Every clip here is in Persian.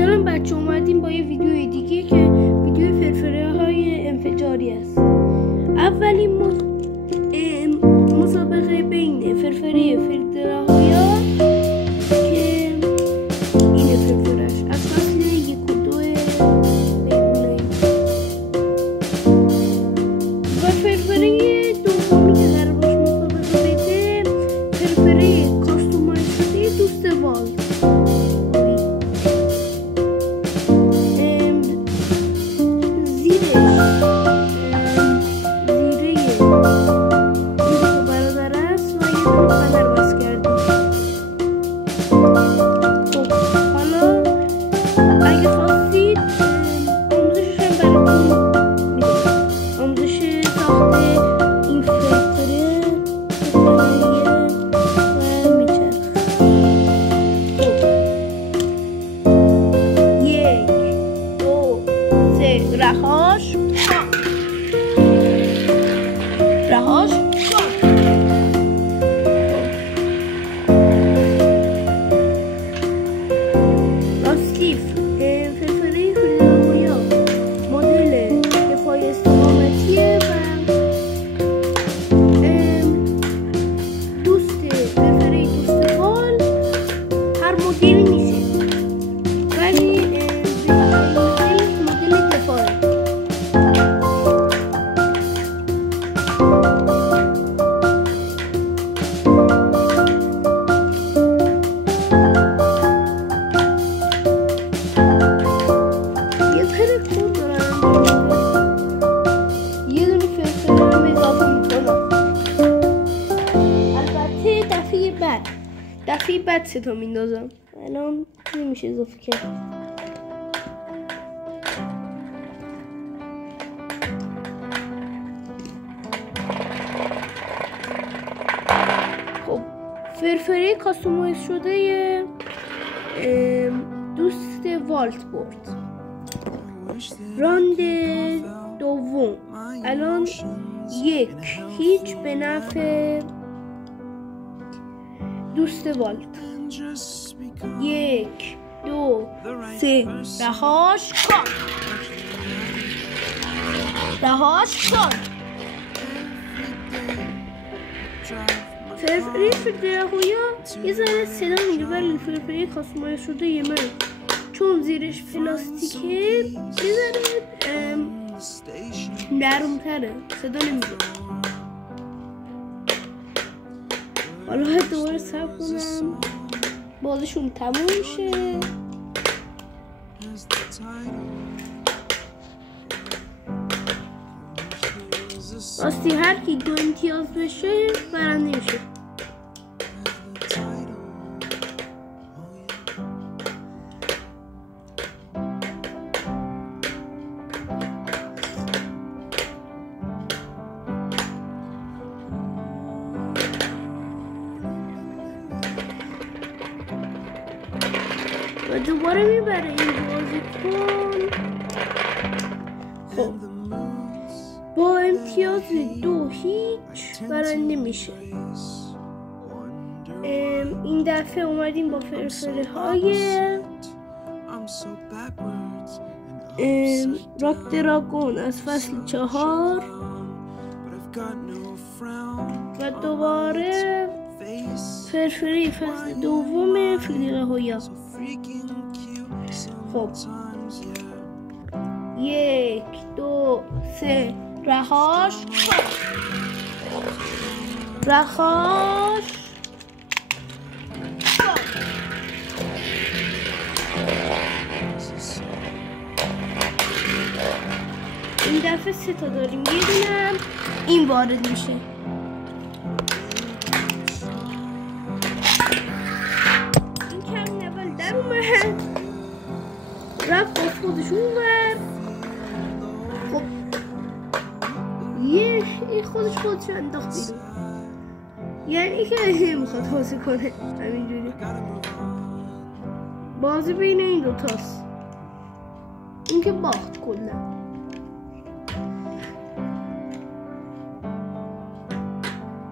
سلام بچه، اومدیم با یه ویدیو دیگه که ویدیو فرفره های انفجاری است. اولین مسابقه بین فرفره فیلدراهایا که اینه فرفرش از فصل 1 و 2 و فرفره دومی که قرار باش مسابقه بده فرفره کاستومایز شده دوست والت. رهاش راستی فرفره فیلدراهایا مدل دفاعی استقامتیه و فرفره دوست فال هر مدلی میشه، ولی دفعه بعد 3 تا میندازم. الان نمیشه اضافه کرد. خب فرفره کاستومایز شده دوست والت برد. راند دوم الان 1-0 به نفع دوست والت. 1 2 3 رهاش کن. فرفره فیلدراهایا یه ذره صدا میده، ولی فرفره کاستومایز شده یه من چون زیرش پلاستیکه یه ذره نرم‌تره، صدا نمیده. حالا دوباره صبر کنم بازشون تموم شه. راستی هر کی 2 امتیاز بشه برنده میشه. و دوباره میبره این بازیکن. خب با امتیاز 2-0 برنده میشه. این دفعه اومدیم با فرفره های راک دراگون از فصل 4 و دوباره فرفره فصل دوم فیلدراهایا. خب 1 2 3 رهاش این دفعه 3 تا داریم، یه دونم این وارد میشه. این کمی اول در اومد رفت با خودشون ور. خب یه خودش انداخت بیرون، یعنی که نمیخواد بازی کنه. همینجوری بازی بین این دوتاست، این که باخت کلا.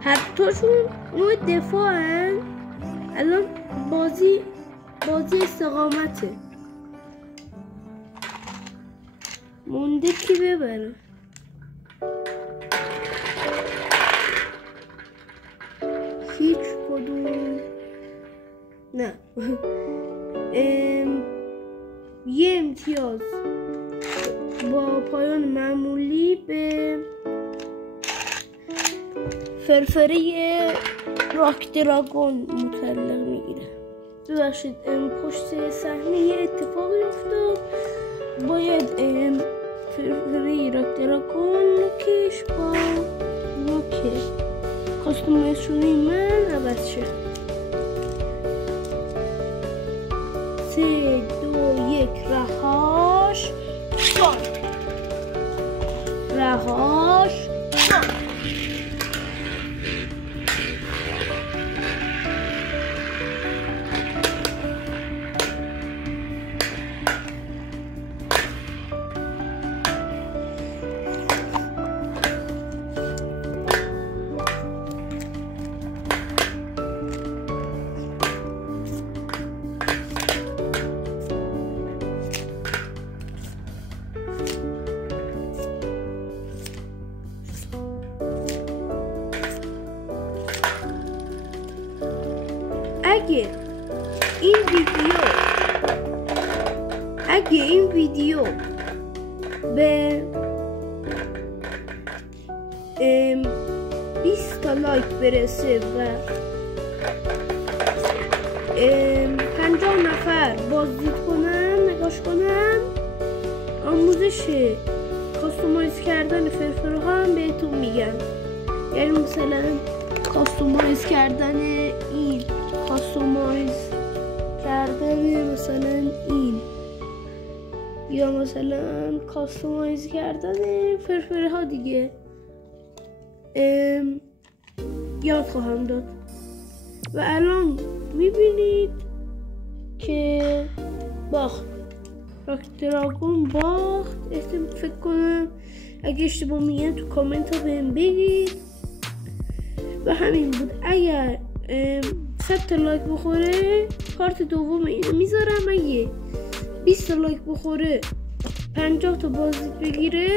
هر تاشون نوع دفاعن. الان بازی استقامته. مونده کی ببره. هیچ کدوم نه. یه امتیاز با پایان معمولی به فرفره راک دراگون متعلق میگیره. ببخشید پشت صحنه یه اتفاقی افتاد. باید فرفره راک دراگون لوکش با لوک کاستومایز شده من عوض شه. 3 2 1 رهاش رهاش. اگه این ویدیو به 20 تا لایک برسه و 50 نفر بازدید کنن، نگاش کنن، آموزش کاستومایز کردن فرفره ها هم بهتون میگم. یعنی مثلا کاستومایز کردن این، کاستومایز کردن مثلا این، یا مثلا کاستومایز کردن فرفره ها دیگه یاد خواهم داد. و الان میبینید که باخت، راک دراگون باخت. فکر کنم اگه اشتباه میگم تو کامنت ها بهم بگید. و همین بود. اگر 100 تا لایک بخوره کارت دوم اینو میذارم. اگه 20 تا لایک بخوره 50 تا بازدید بگیره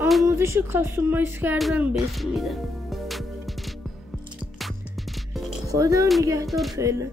آموزش کاستومایز کردن بهتون میدم. خدا نگهدار فعلا.